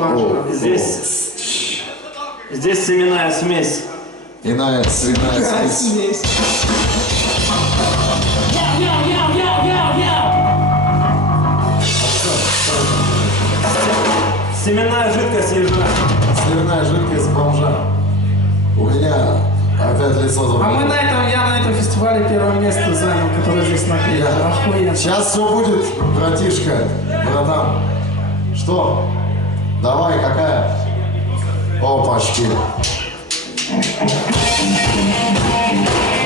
О, Здесь, здесь семенная смесь. Иная свиная смесь. Смесь. Семенная жидкость ежа. Сливная жидкость бомжа. У меня опять лицо А мы на этом, я на этом фестивале первое место занял, которое здесь наклеено. Охуенно. Сейчас все будет, братишка, братан. Что? Давай, какая? Опачки. Все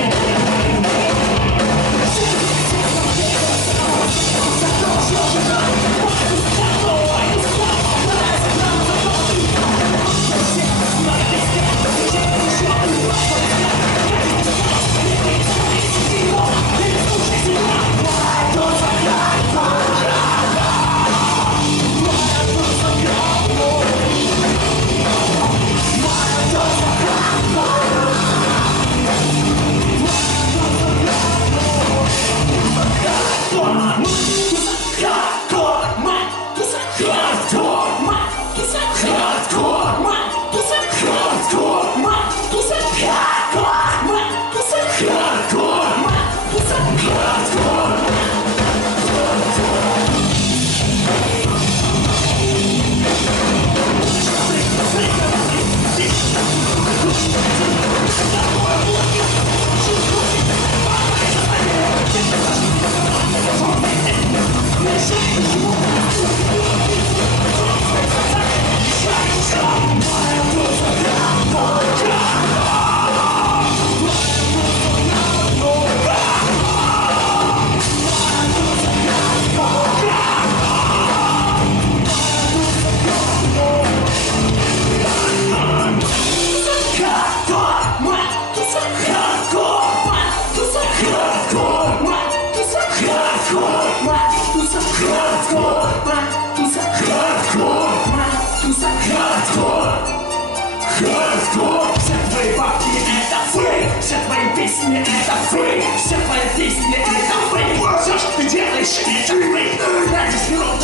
песни это фейк Все твои песни это фейк Все, что ты делаешь, это фейк Ради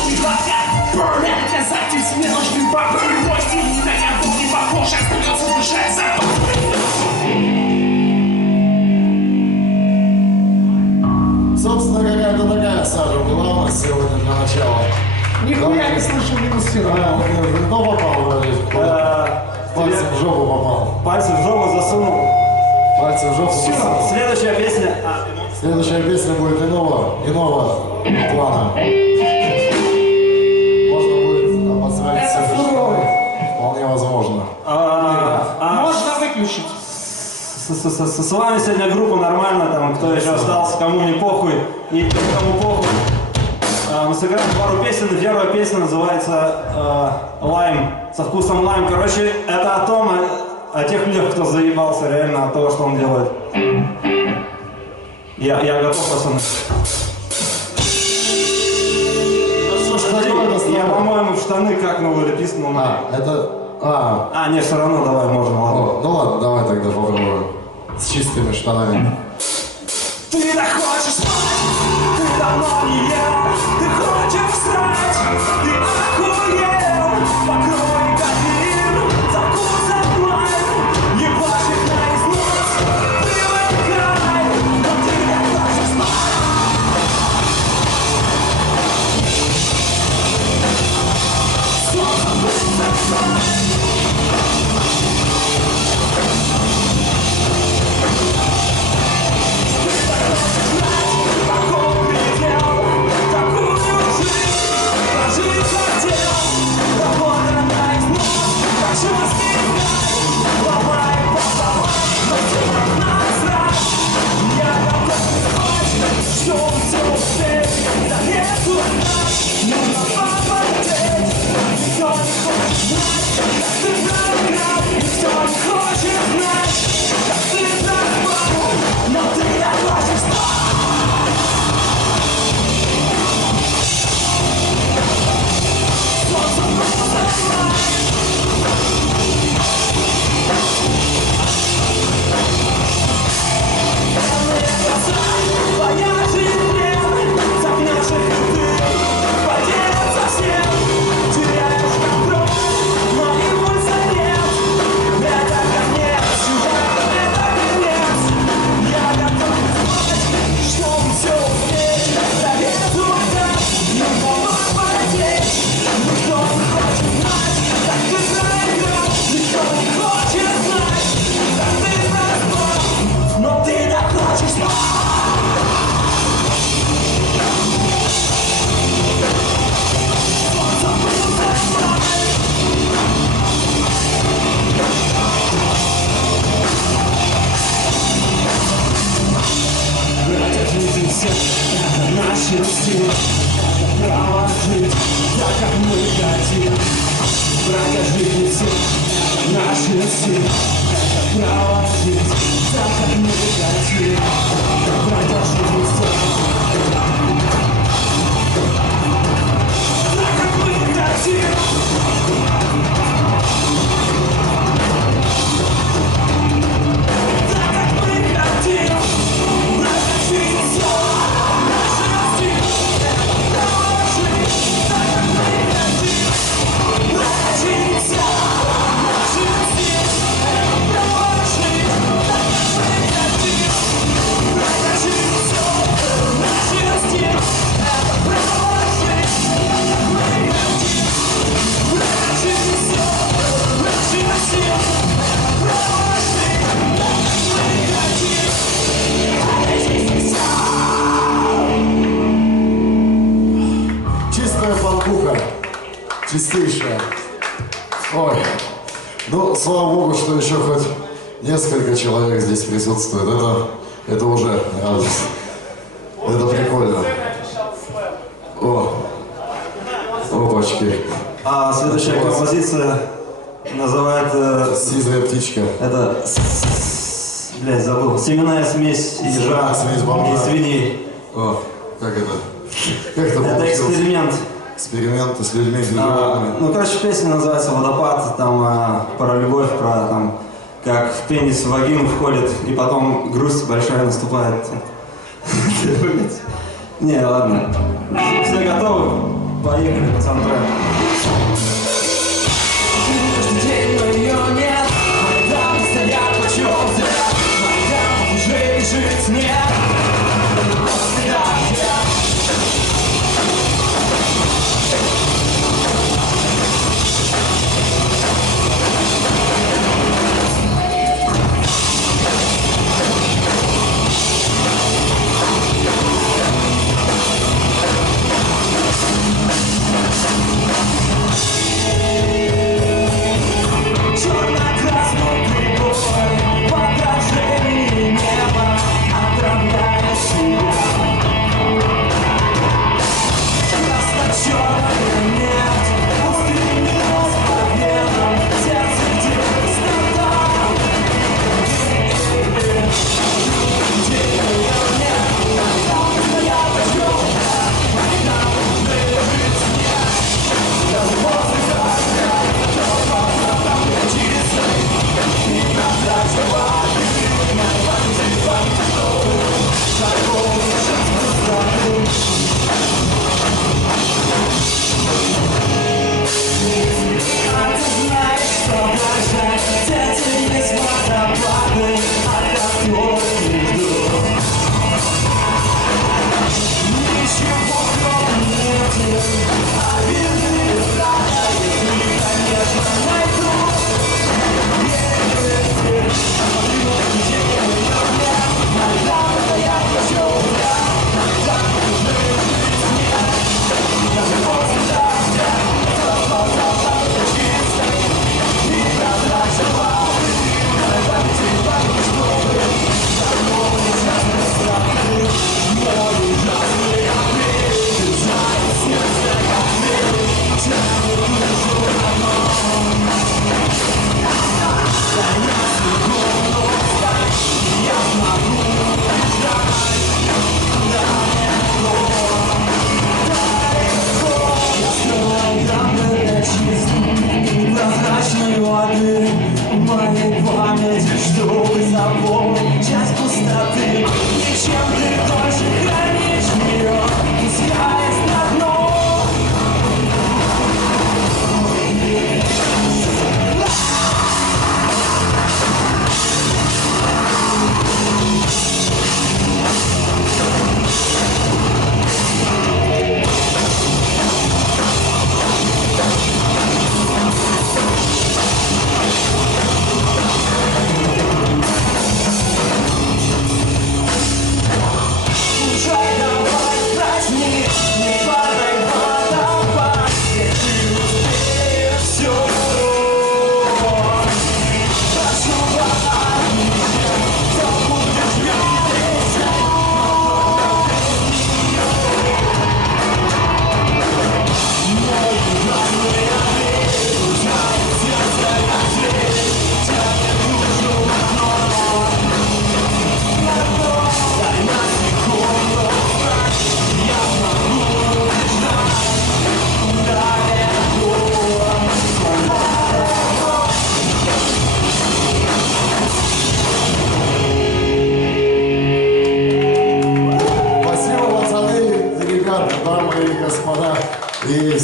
и глаза Для доказательств мне нужны бабы Мой стиль ни на кого не похож Остается дышать запах Собственно, какая-то такая сажа была у нас сегодня для начала. Нихуя не слышу минус А, равно. он в лицо попал вроде. Пальцем в жопу попал. Пальцы в жопу засунул. Пальцем в жопу попал. Следующая песня. а, Следующая песня будет иного, иного плана. Можно будет обосрать Это суровый. Вполне возможно. а, а, Можно выключить. с, с- с- с вами сегодня группа нормально, там кто еще остался, кому не похуй и кому похуй. А, мы сыграем пару песен, первая песня называется э, «Лайм», со вкусом лайм. Короче, это о том, о, тех людях, кто заебался реально от того, что он делает. Я, я готов, пацаны. Хотел это Я, по-моему, в штаны какнул или писнул. на- А, это... А, А, нет, все равно давай, можно, ладно. о, ну ладно, давай тогда попробуем. С чистыми штанами. Ты так хочешь спать, ты давно не ел Ты хочешь срать, ты охуел Come on. Водичка. Это, блядь, забыл. Семенная смесь ежа смесь бомба. и свиней. О, как это? Как это Это эксперимент. Эксперименты с людьми, с а, Ну, короче, песня называется «Водопад», там а, про любовь, про там, как в пенис в вагину входит, и потом грусть большая наступает. Не, ладно. Все готовы? Поехали, пацаны.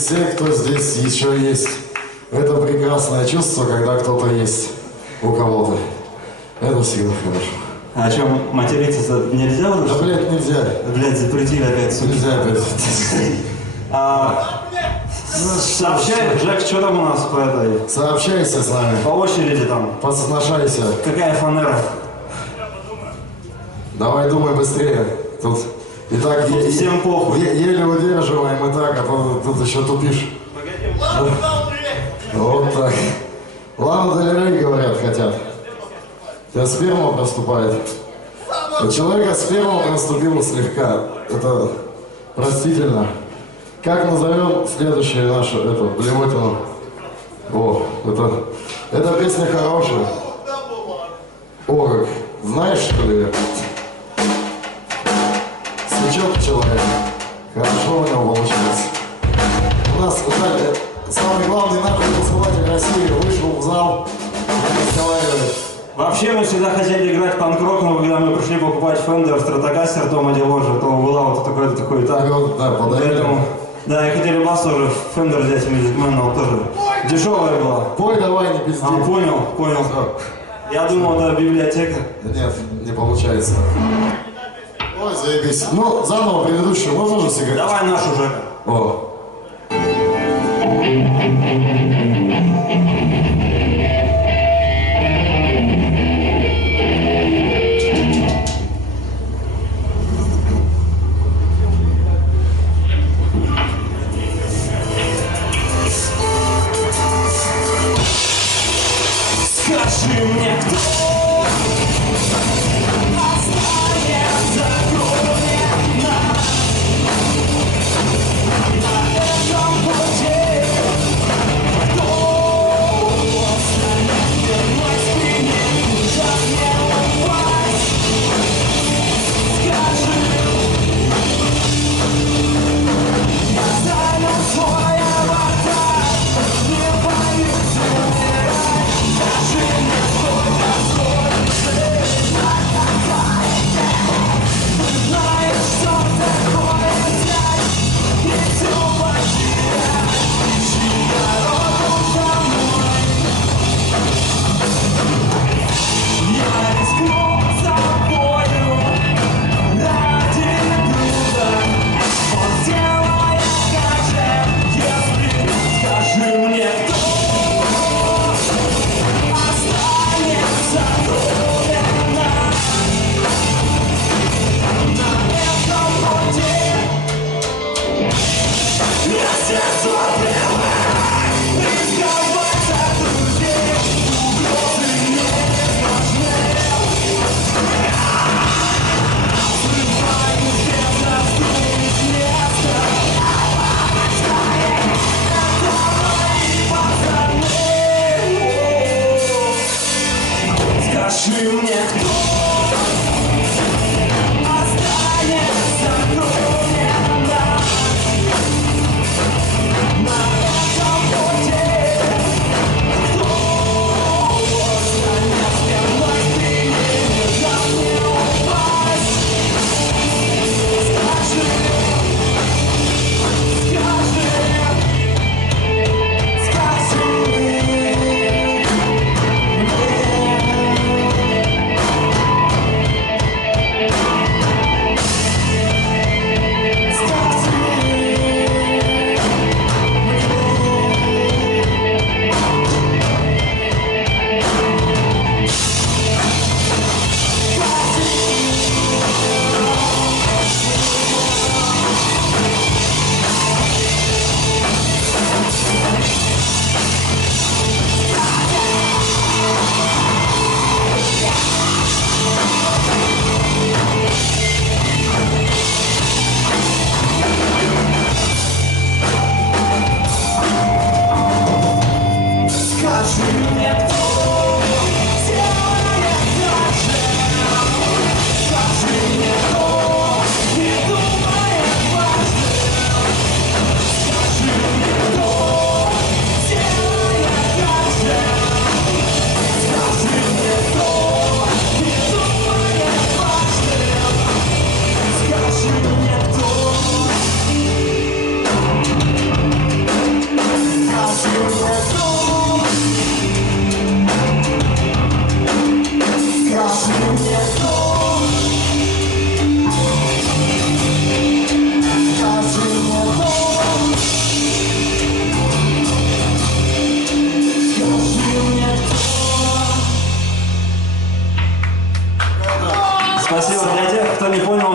Все, кто здесь еще есть. Это прекрасное чувство, когда кто-то есть у кого-то. Это всегда хорошо. А что, материться нельзя уже? Да, блядь, нельзя. Блядь, запретили опять, сука. Нельзя опять. А, сообщай, Джек, что там у нас по этой? Сообщайся с нами. По очереди там. Подсношайся. Какая фанера? Давай думай быстрее. Тут и так е- Всем похуй. е- еле удерживаем и так, а то тут еще тупишь. Вот так. Лана Дель говорят, хотят. У тебя сперма проступает. У человека сперма проступила слегка. Это простительно. Как назовем следующую нашу эту блевотину? О, это, эта песня хорошая. О, как. Знаешь, что ли? Свечет человек. Хорошо у него получилось. У нас Виталий, самый главный наркотикосвободитель России вышел в зал разговаривает. Вообще мы всегда хотели играть панк-рок, но когда мы пришли покупать Fender Stratocaster Тома Деложа, то была вот такой Так так. вот, да. Поэтому, да, и хотели бас тоже, Fender взять Man, но тоже дешевая была. Пой давай, не пизди. А, понял, понял. Всё. Я думал, это библиотека. Нет, не получается. Ой, заебись. Ну, заново предыдущую можно же сыграть? Давай нашу же. О.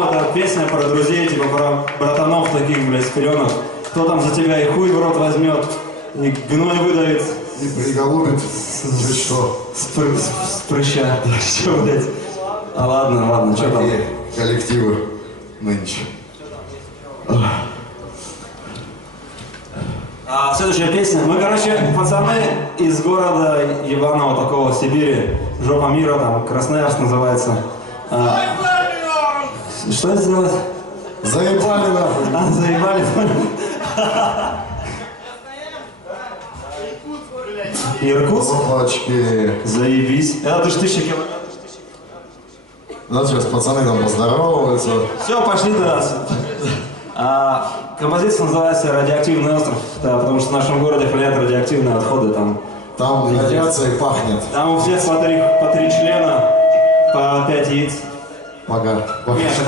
это песня про друзей, типа про братанов таких, блядь, с пеленок. Кто там за тебя и хуй в рот возьмет, и гной выдавит И приголубит. Ты что? с, с- с прыща. Что, блядь? А ладно, ладно, что там? Коллективы нынче. А, следующая песня. Мы, короче, пацаны из города ебаного такого Сибири. Жопа мира, там, Красноярск называется. А, что сделать? Заебали нахуй. А, заебали, понял. Иркутск? Опачки. Заебись. Это ты ж тысяча километров. Да, сейчас пацаны там поздороваются. Все, пошли до а, Композиция называется «Радиоактивный остров», да, потому что в нашем городе пылят радиоактивные отходы. Там, Там радиацией пахнет. там у всех по три, по три члена, по пять яиц. pagar. Qual é essa,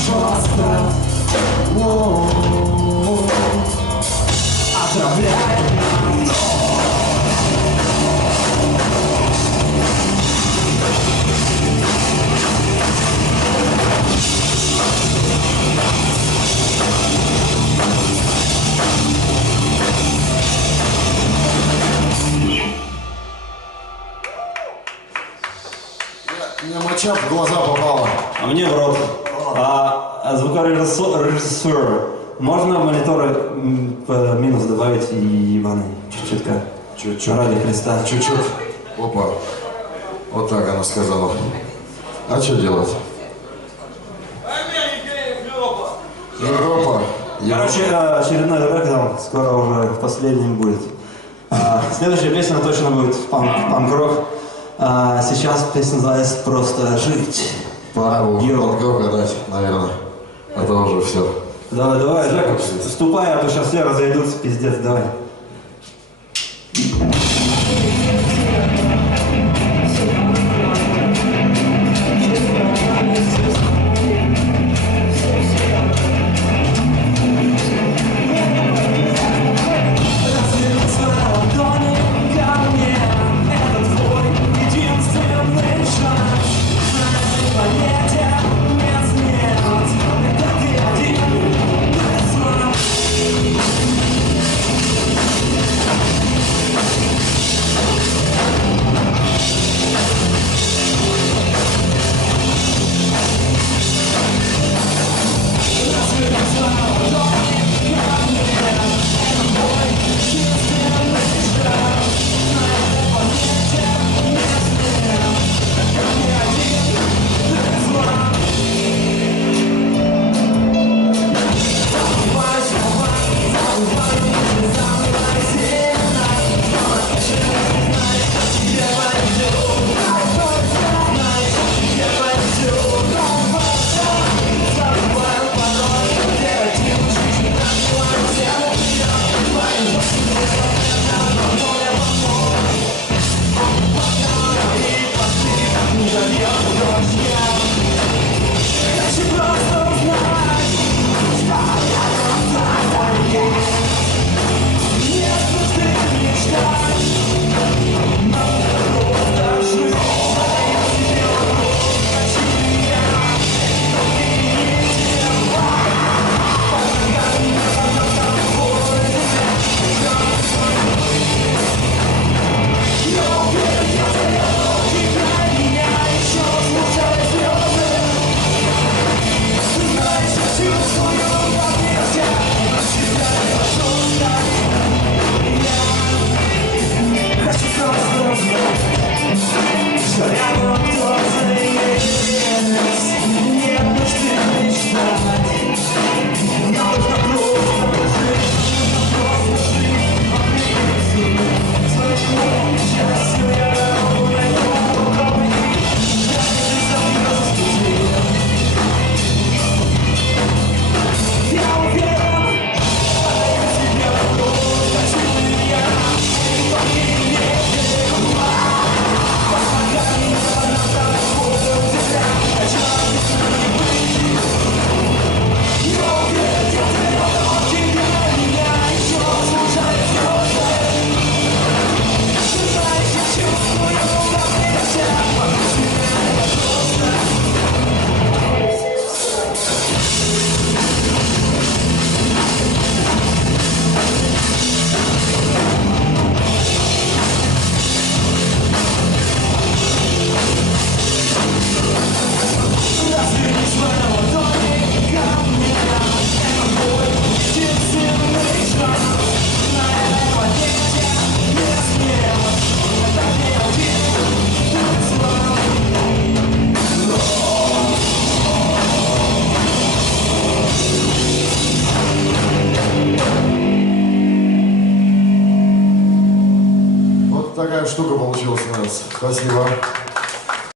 Нет, такого нету. Мне моча в глаза попала. А мне в рот. А, а звукорежиссер, режиссер, можно мониторы по минус добавить и ебаный? Чуть-чутка. Чуть-чуть. Ради Христа. Чуть-чуть. Опа. Вот так она сказала. А что делать? Европа. Короче, э, очередной трек там скоро уже последним будет. А, Следующая песня точно будет панк, панк-рок. А, Сейчас песня называется «Просто жить». Пора бы Йоу. подгорка дать, наверное. А то уже все. Давай, давай, Жека, вступай, а то сейчас все разойдутся, пиздец, давай.